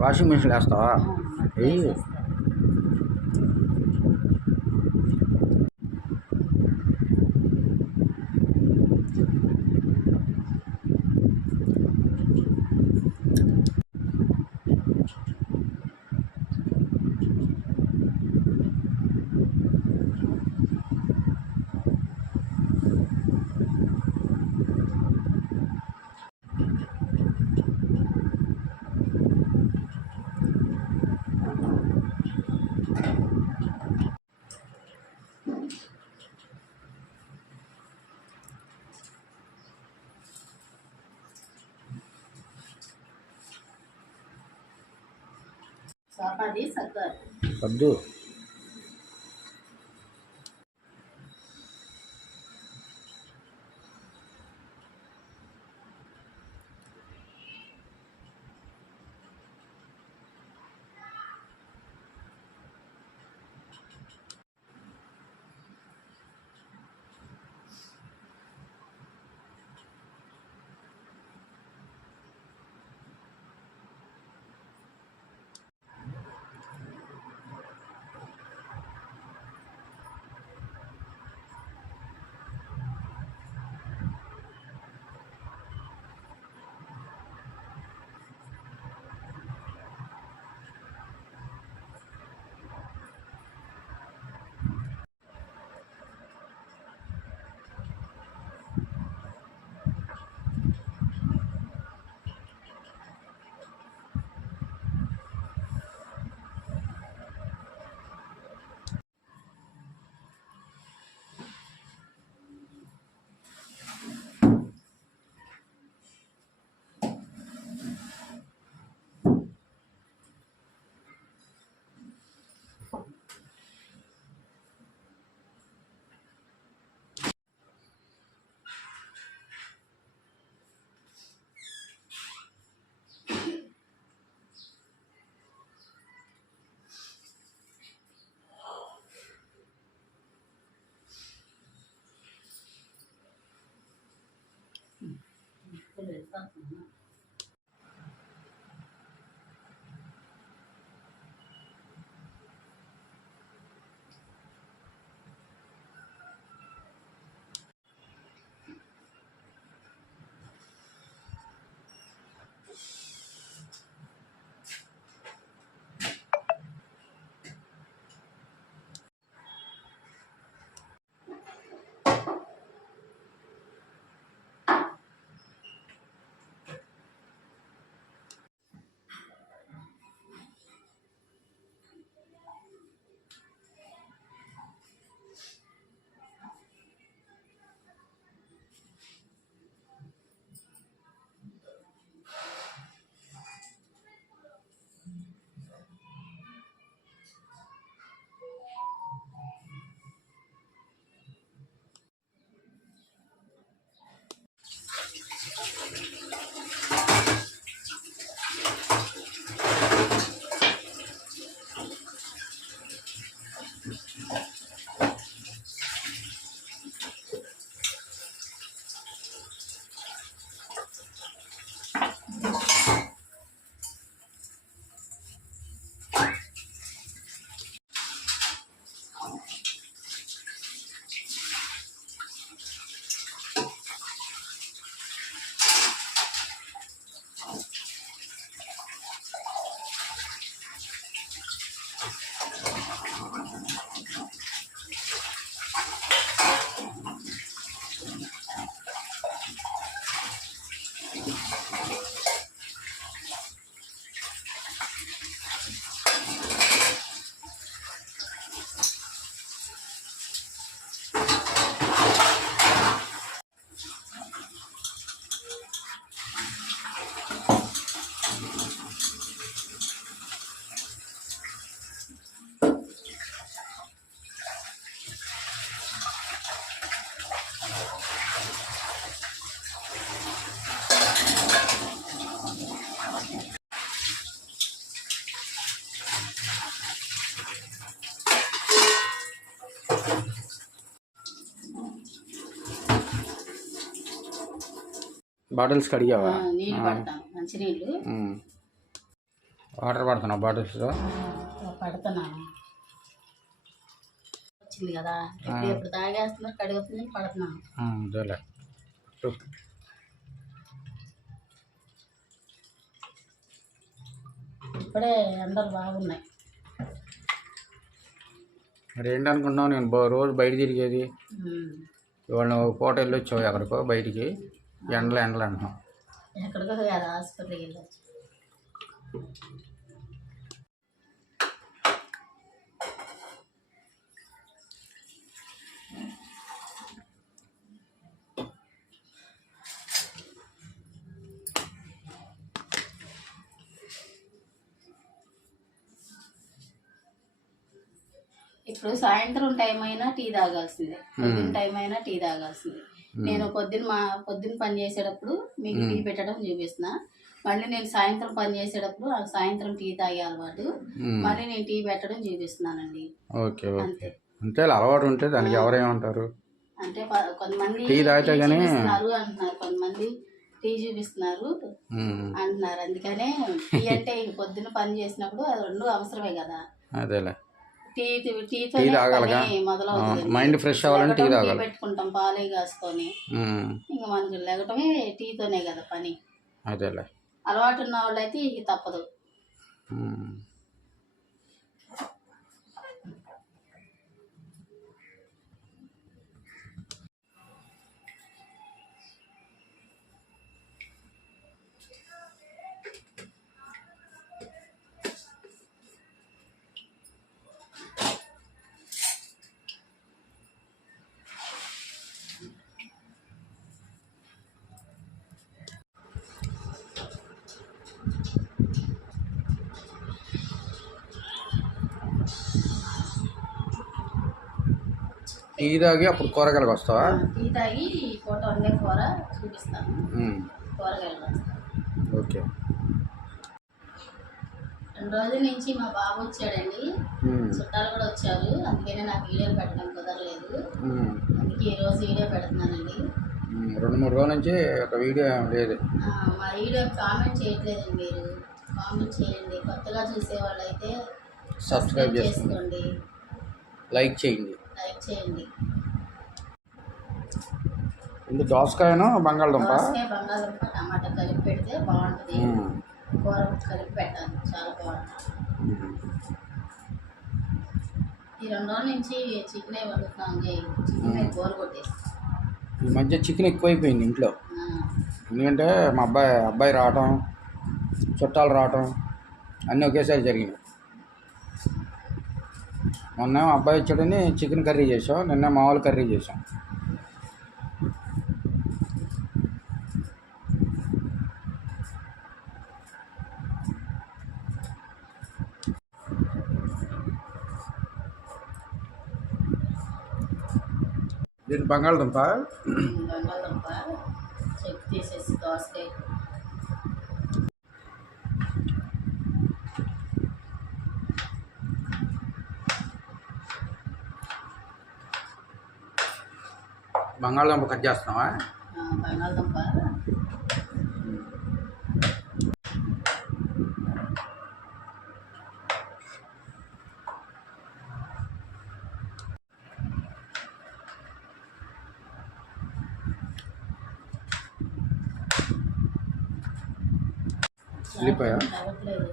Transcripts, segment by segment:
Washing machine వేస్తావా? వద్దు. Bottles కడిగావా? మంచినీళ్ళు వాటర్ పడుతున్నావు బాటిల్స్లో? పడుతున్నాను. వచ్చింది కదా, ఎప్పుడు తాగేస్తున్నారు, కడుగుతుంది, పడుతున్నాను. అదేలే. ఇప్పుడే ఎండలు బాగున్నాయి. మరి ఏంటనుకున్నావు నేను రోజు బయట తిరిగేది? ఇవాళ నువ్వు పూట వెళ్ళి వచ్చావు ఎక్కడికో బయటికి, ఎండలు అంటున్నావు. ఎక్కడికో కాదు, హాస్పిటల్కి వెళ్ళొచ్చు. ఇప్పుడు సాయంత్రం టైం అయినా టీ తాగాల్సిందే, పొద్దున్న టైం అయినా టీ తాగాల్సిందే. నేను పొద్దున్న పని చేసేటప్పుడు మీకు టీ పెట్టడం చూపిస్తున్నా. మళ్ళీ నేను సాయంత్రం పని చేసేటప్పుడు సాయంత్రం టీ తాగే అలవాటు, మళ్ళీ నేను టీ పెట్టడం చూపిస్తున్నానండి. ఓకే ఓకే, అంతే అలవాటు ఉంటే దానికి ఎవరేమంటారు అంటే కొంతమంది టీ తాగితే గానీ అంటున్నారు, కొంతమంది టీ చూపిస్తున్నారు అంటున్నారు. అందుకనే టీ అంటే పొద్దున్న పని చేసినప్పుడు అది రెండు అవసరమే కదా. అదేలే, టీతో మొదలవుతుంది. మైండ్ ఫ్రెష్ అవ్వాలంటే టీ తాగాలి. పెట్టుకుంటాం పాలే కాసుకొని, ఇంకా మనకి లేకటమే టీతోనే కదా పని. అదేలే, అలవాటు ఉన్న వాళ్ళు అయితే ఇక తప్పదు. టీ తాగి అప్పుడు కూరగాయలకు వస్తావా? టీ తాగి పూట వండే కూర చూపిస్తాను, కూరగాయలు వస్తాను. ఓకే. 2 రోజుల నుంచి మా బాబు వచ్చాడండి, చుట్టాలు కూడా వచ్చారు. అందుకనే నాకు వీడియోలు పెట్టడం కుదరలేదు, అందుకే ఈరోజు వీడియో పెడుతున్నానండి. 2-3 రోజుల నుంచి ఒక వీడియో లేదు. మా వీడియో కామెంట్ చేయట్లేదండి. మీరు కామెంట్ చేయండి, కొత్తగా చూసేవాళ్ళు అయితే సబ్స్క్రైబ్ చేసుకోండి, లైక్ చేయండి. ఇది దోసకాయను బంగాళదుంప టమాటా కలిపి పెడితే బాగుంటుంది. కూర కలిపి పెట్టాలి, చాలా బాగుంటుంది. ఈ 2 రోజుల నుంచి చికెన్ వండుతాం, చికెన్ బోర్ కొట్టేసి. ఈ మధ్య చికెన్ ఎక్కువైపోయింది ఇంట్లో, ఎందుకంటే మా అబ్బాయి రావటం, చుట్టాలు రావటం అన్నీ ఒకేసారి జరిగినాయి. మొన్న అబ్బాయి వచ్చాడని చికెన్ కర్రీ చేసాం, నిన్న మామూలు కర్రీ చేసాం. దీని బంగాళదుంప చెక్ తీసేసి దోసకాయ బంగాళదుంప కట్ చేస్తున్నావా? బంగాళదుంప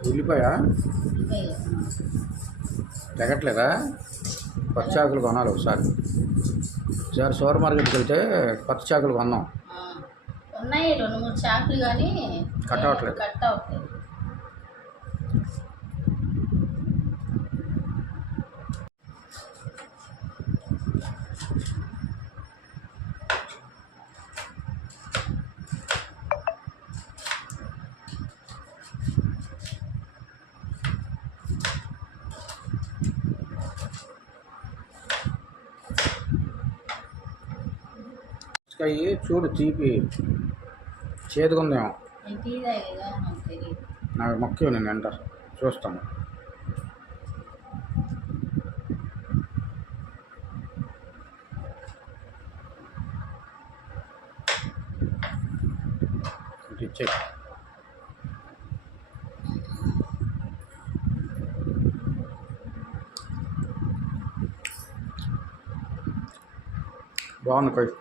ఉల్లిపాయ తెగట్లేదా? పచ్చాకులు కొనాలి ఒకసారి సూపర్ మార్కెట్కి వెళ్తే పచ్చాకులు కొన్నాం, ఉన్నాయి 2-3 చాకులు, కానీ కట్ అవ్వట్లేదు. చూడు తీపి చేదుకుందేమో, నాకు మొక్క నేను ఎంట చూస్తాను. ఇచ్చే బాగుంది కొయ్యి.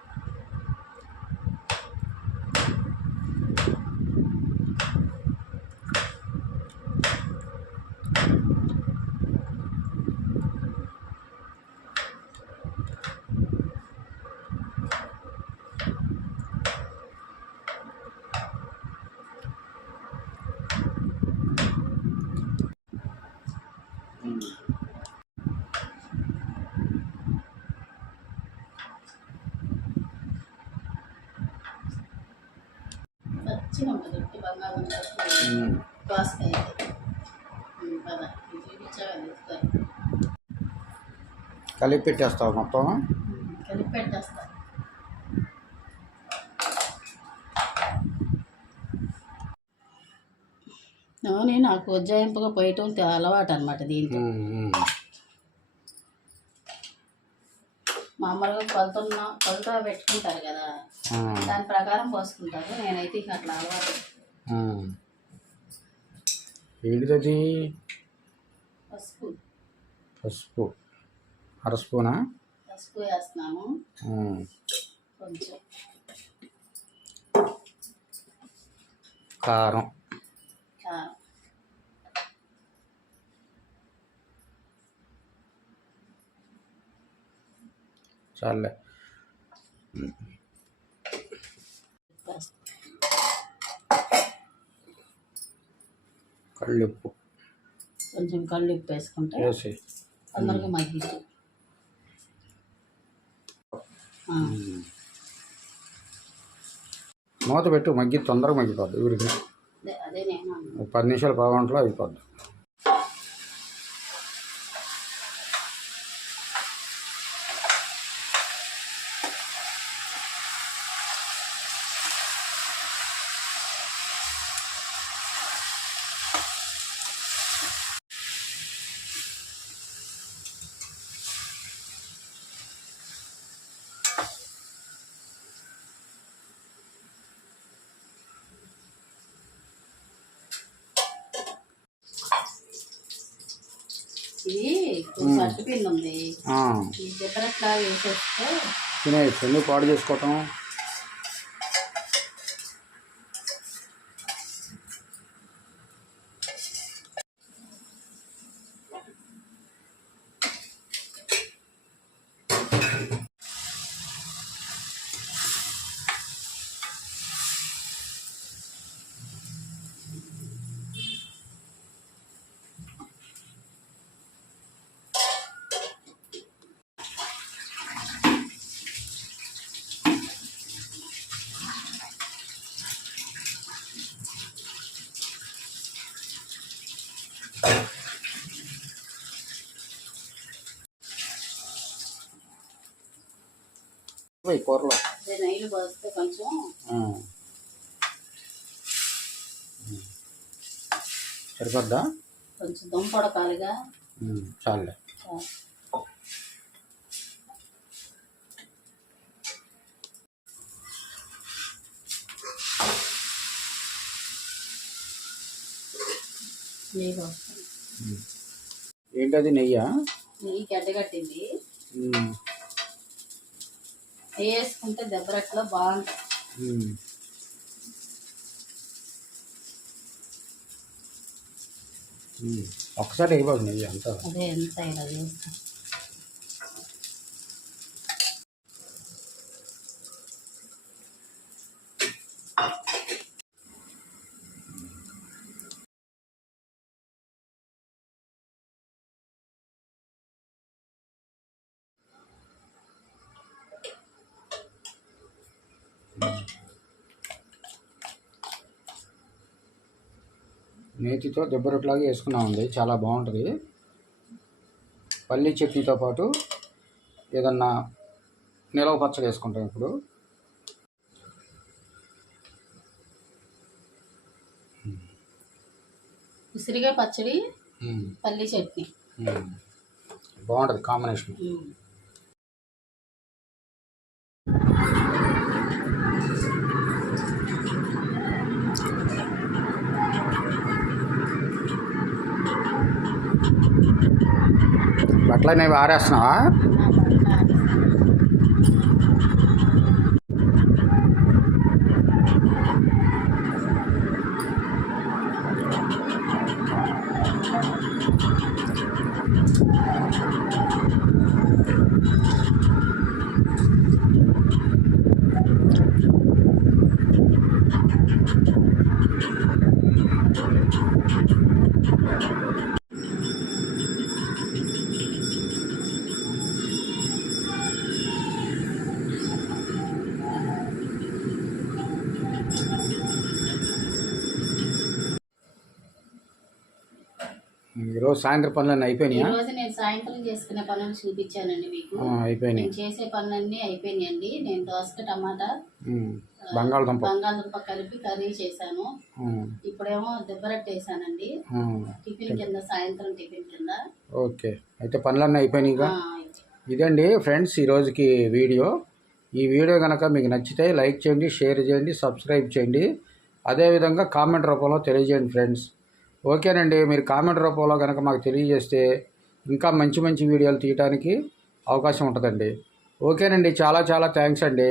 వచ్చిన దొరికి బంగాళదుంప దోసకాయ పద చూపించాలి కలిపి పెట్టేస్తావు మొత్తం. కలిపి పెట్టేస్తా. నాకు ఉజ్జాయింపుగా పోయటం అలవాటు అనమాట దీంతో. మామూలుగా కొలత పెట్టుకుంటారు కదా, దాని ప్రకారం పోసుకుంటారు. నేనైతే ఇక అట్లా అలవాటు. ఏంటిది? పసుపు. పసుపు అర స్పూనా? పసుపు వేస్తున్నాము కొంచెం. కారం. కారం. చాలే. కళ్ళుప్పు. కొంచెం కళ్ళుప్పు వేసుకుంటే తొందరగా మగ్గిద్ది. మూత పెట్టు, మగ్గి తొందరగా మగ్గిపోద్ది. ఊరికి అదే నేను 10 నిమిషాలు పావుగంటలో అయిపోద్ది. ఇది కొంచెం అట్టుపిండి ఉంది, ఈ జిబ్బరట్లా వేసేస్తే తినేయచ్చు. ఎందుకు పాడు చేసుకోవటం? కూరలో నీళ్ళు పోస్తే కొంచెం సరిపోద్దా? కొంచెం దుంపడకాలిగా. చాలే. నెయ్యి పోస్తాను. ఏంటది? నెయ్యా? నెయ్యి గడ్డగట్టింది. నెయ్యి వేసుకుంటే దెబ్బరట్లో బాగుంటుంది. ఒకసారి అయిపోదు నెయ్యి అంతా. అదే ఎంత ఇలా చేస్తాం. నేతితో దెబ్బ రొట్టెలాగా వేసుకున్నామండి, చాలా బాగుంటుంది. పల్లీ చట్నీతో పాటు ఏదన్నా నిలవ పచ్చడి వేసుకుంటాం ఇప్పుడు. ఉసిరికాయ పచ్చడి, పల్లీ చట్నీ బాగుంటుంది కాంబినేషన్. బట్టలు అనేవి ఆరేస్తున్నావా? ఈరోజు సాయంత్రం పనులన్నీ ఈ అయిపోయినాయా? రోజు నేను సాయంత్రం చేసుకునే పనులు చూపించానండి మీకు. అయిపోయినాయి. నేను చేసే పనులన్నీ అయిపోయినాయండి. నేను దోసకాయ టమాటా బంగాళదుంప కలిపి కర్రీ చేశాను. ఇప్పుడేమో దిబ్బరట్టు వేసానండి, టిఫిన్ కింద, సాయంత్రం టిఫిన్ కింద. ఓకే, అయితే పనులన్నీ అయిపోయినాయిగా. ఇదండి ఫ్రెండ్స్ ఈరోజుకి వీడియో. ఈ వీడియో కనుక మీకు నచ్చితే లైక్ చేయండి, షేర్ చేయండి, సబ్స్క్రైబ్ చేయండి. అదేవిధంగా కామెంట్ రూపంలో తెలియజేయండి ఫ్రెండ్స్. ఓకేనండి, మీరు కామెంట్ రూపంలో కనుక మాకు తెలియజేస్తే ఇంకా మంచి మంచి వీడియోలు తీయడానికి అవకాశం ఉంటుందండి. ఓకేనండి, చాలా చాలా థ్యాంక్స్ అండి.